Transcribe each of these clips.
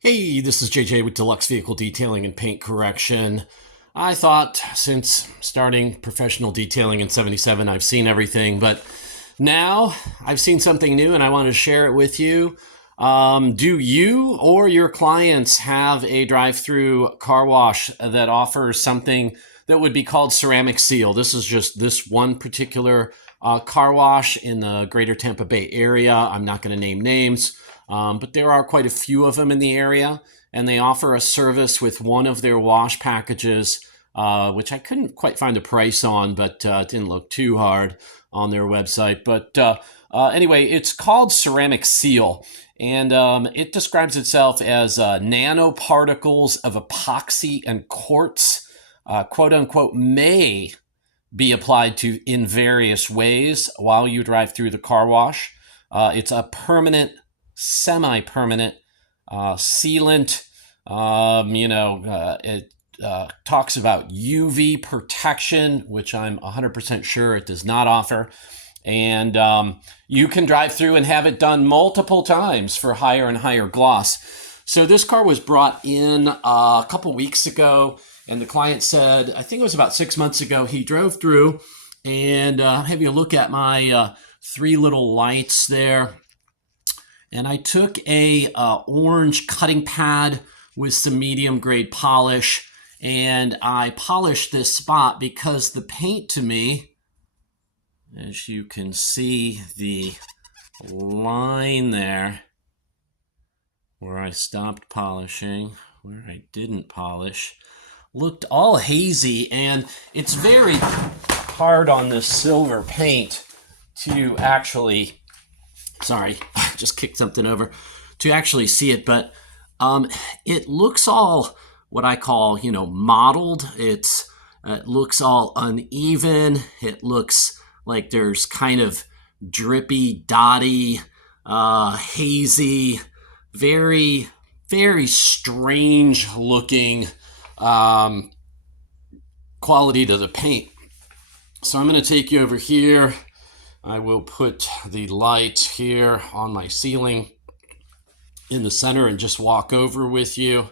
Hey, this is JJ with Deluxe Vehicle Detailing and Paint Correction. I thought since starting professional detailing in 77, I've seen everything, but now I've seen something new and I want to share it with you. Do you or your clients have a drive-through car wash that offers something that would be called ceramic seal? This is just this one particular car wash in the greater Tampa Bay area. I'm not going to name names. But there are quite a few of them in the area, and they offer a service with one of their wash packages, which I couldn't quite find a price on, but it didn't look too hard on their website. But anyway, it's called Ceramic Seal, and it describes itself as nanoparticles of epoxy and quartz, quote unquote, may be applied to in various ways while you drive through the car wash. It's a permanent, semi-permanent sealant. It talks about UV protection, which I'm 100% sure it does not offer. And you can drive through and have it done multiple times for higher and higher gloss. So this car was brought in a couple weeks ago, and the client said, I think it was about 6 months ago, he drove through and have you look at my three little lights there. And I took a orange cutting pad with some medium grade polish, and I polished this spot because the paint to me, as you can see the line there where I stopped polishing, where I didn't polish, looked all hazy, and it's very hard on this silver paint to actually, sorry, I just kicked something over, to actually see it, but it looks all what I call, mottled. It looks all uneven. It looks like there's kind of drippy, dotty, hazy, very, very strange looking quality to the paint. So I'm going to take you over here. I will put the light here on my ceiling in the center and just walk over with you.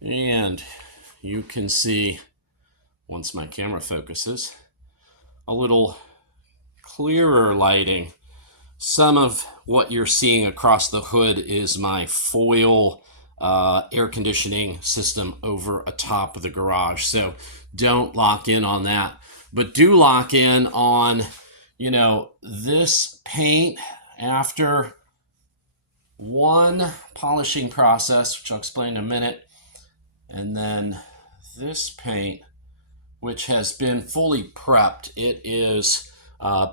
And you can see, once my camera focuses, a little clearer lighting. Some of what you're seeing across the hood is my foil air conditioning system over atop of the garage. So don't lock in on that. But do lock in on, this paint after one polishing process, which I'll explain in a minute, and then this paint, which has been fully prepped. It is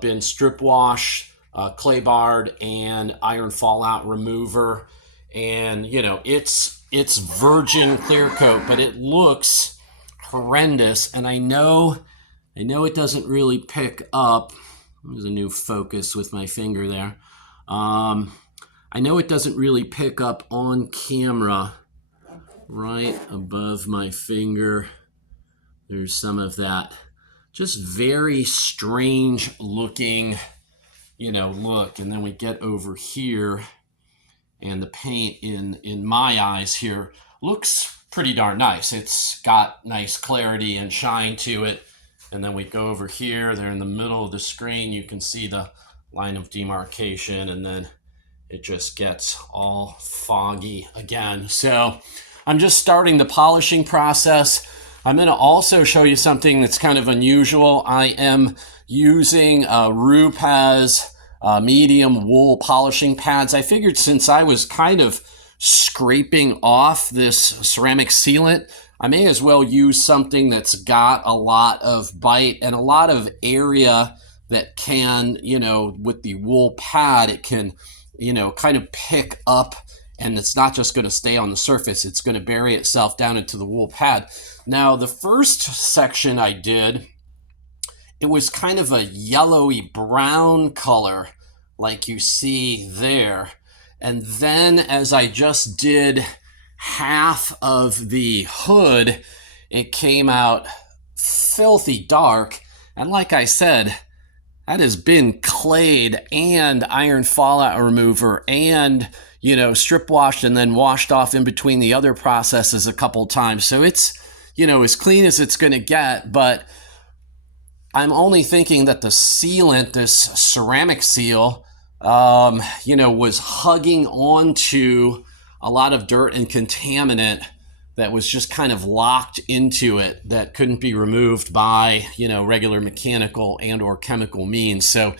been strip wash, clay barred, and iron fallout remover, and it's virgin clear coat, but it looks horrendous, and I know it doesn't really pick up. There's a new focus with my finger there. I know it doesn't really pick up on camera. Right above my finger, there's some of that just very strange looking, look. And then we get over here, and the paint in my eyes here looks pretty darn nice. It's got nice clarity and shine to it. And then we go over here, there in the middle of the screen, you can see the line of demarcation, and then it just gets all foggy again. So I'm just starting the polishing process. I'm going to also show you something that's kind of unusual. I am using Rupes medium wool polishing pads. I figured since I was kind of scraping off this ceramic sealant, I may as well use something that's got a lot of bite and a lot of area that can, with the wool pad, it can, kind of pick up, and it's not just going to stay on the surface. It's going to bury itself down into the wool pad. Now, the first section I did, it was kind of a yellowy brown color like you see there. And then as I just did half of the hood, it came out filthy dark. And like I said, that has been clayed and iron fallout remover and, strip washed and then washed off in between the other processes a couple times. So it's, as clean as it's going to get. But I'm only thinking that the sealant, this ceramic seal, was hugging onto a lot of dirt and contaminant that was just kind of locked into it that couldn't be removed by, regular mechanical and or chemical means. So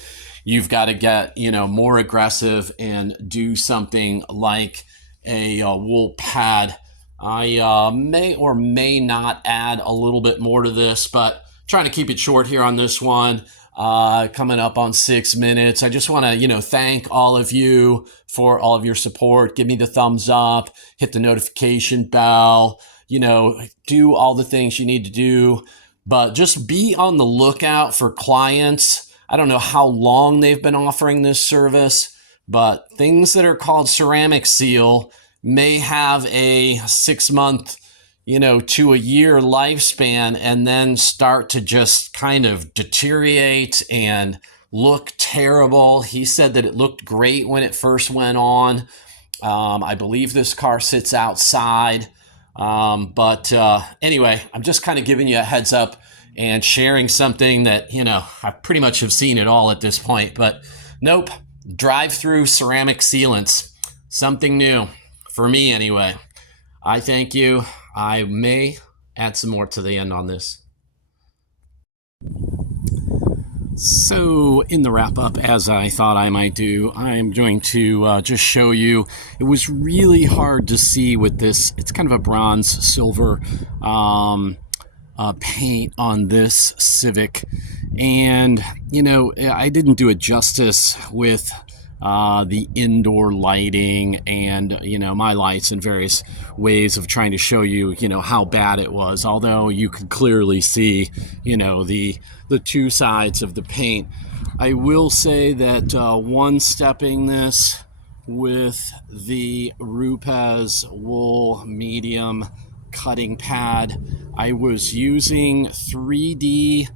you've got to get, more aggressive and do something like a wool pad. I may or may not add a little bit more to this, but trying to keep it short here on this one. Coming up on 6 minutes. I just want to, thank all of you for all of your support. Give me the thumbs up, hit the notification bell, do all the things you need to do, but just be on the lookout for clients. I don't know how long they've been offering this service, but things that are called ceramic seal may have a 6-month to a year lifespan and then start to just kind of deteriorate and look terrible. He said that it looked great when it first went on. I believe this car sits outside. But anyway, I'm just kind of giving you a heads up and sharing something that, I pretty much have seen it all at this point. But nope, drive-through ceramic sealants, something new for me anyway. I thank you. I may add some more to the end on this. So in the wrap up, as I thought I might do, I'm going to just show you, it was really hard to see with this. It's kind of a bronze silver paint on this Civic. And, I didn't do it justice with the indoor lighting and, my lights and various ways of trying to show you, how bad it was. Although you could clearly see, the two sides of the paint. I will say that one-stepping this with the Rupes wool medium cutting pad, I was using 3D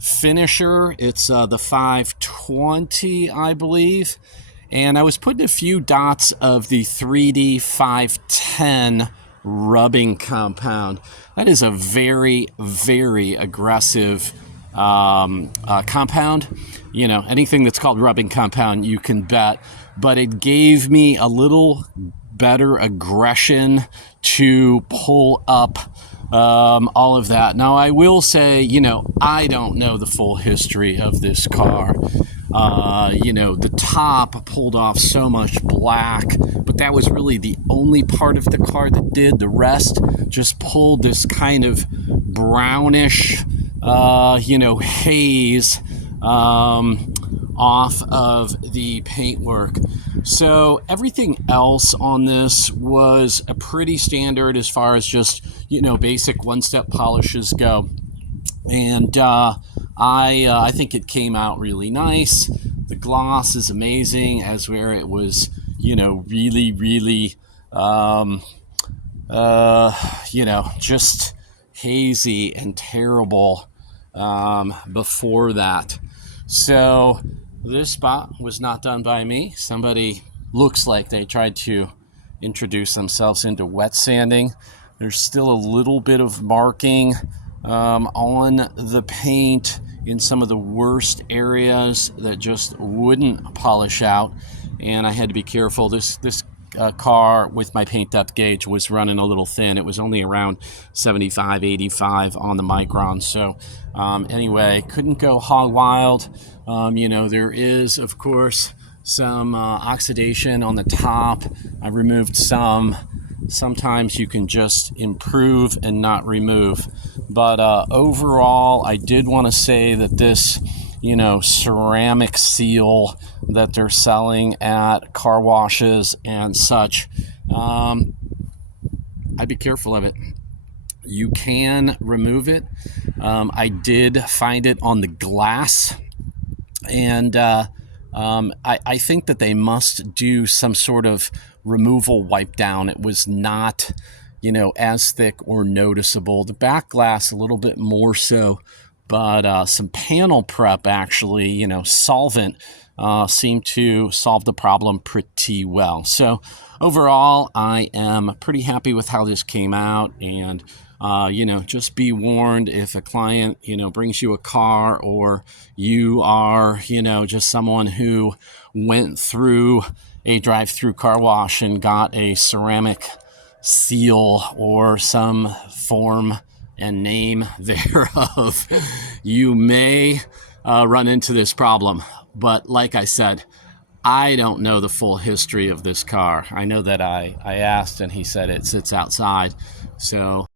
finisher. It's the 520, I believe, and I was putting a few dots of the 3D 510 rubbing compound. That is a very, very aggressive compound. Anything that's called rubbing compound, you can bet, but it gave me a little better aggression to pull up all of that. Now, I will say, I don't know the full history of this car. The top pulled off so much black, but that was really the only part of the car that did. The rest just pulled this kind of brownish, haze off of the paintwork. So everything else on this was a pretty standard as far as just, basic one-step polishes go. And I think it came out really nice. The gloss is amazing, as where it was, really, really, just hazy and terrible before that. So this spot was not done by me. Somebody looks like they tried to introduce themselves into wet sanding. There's still a little bit of marking on the paint in some of the worst areas that just wouldn't polish out, and I had to be careful. This car with my paint depth gauge was running a little thin. It was only around 75, 85 on the micron. So anyway, couldn't go hog wild. There is, of course, some oxidation on the top. I removed some. Sometimes you can just improve and not remove. But overall, I did want to say that this, ceramic seal that they're selling at car washes and such, I'd be careful of it. You can remove it. I did find it on the glass, and I think that they must do some sort of removal wipe down. It was not, as thick or noticeable. The back glass a little bit more so, but some panel prep actually, solvent, seemed to solve the problem pretty well. So overall, I am pretty happy with how this came out. And just be warned if a client, brings you a car, or you are, just someone who went through a drive-through car wash and got a ceramic seal or some form and name thereof, you may run into this problem. But like I said, I don't know the full history of this car. I know that I asked and he said it sits outside. So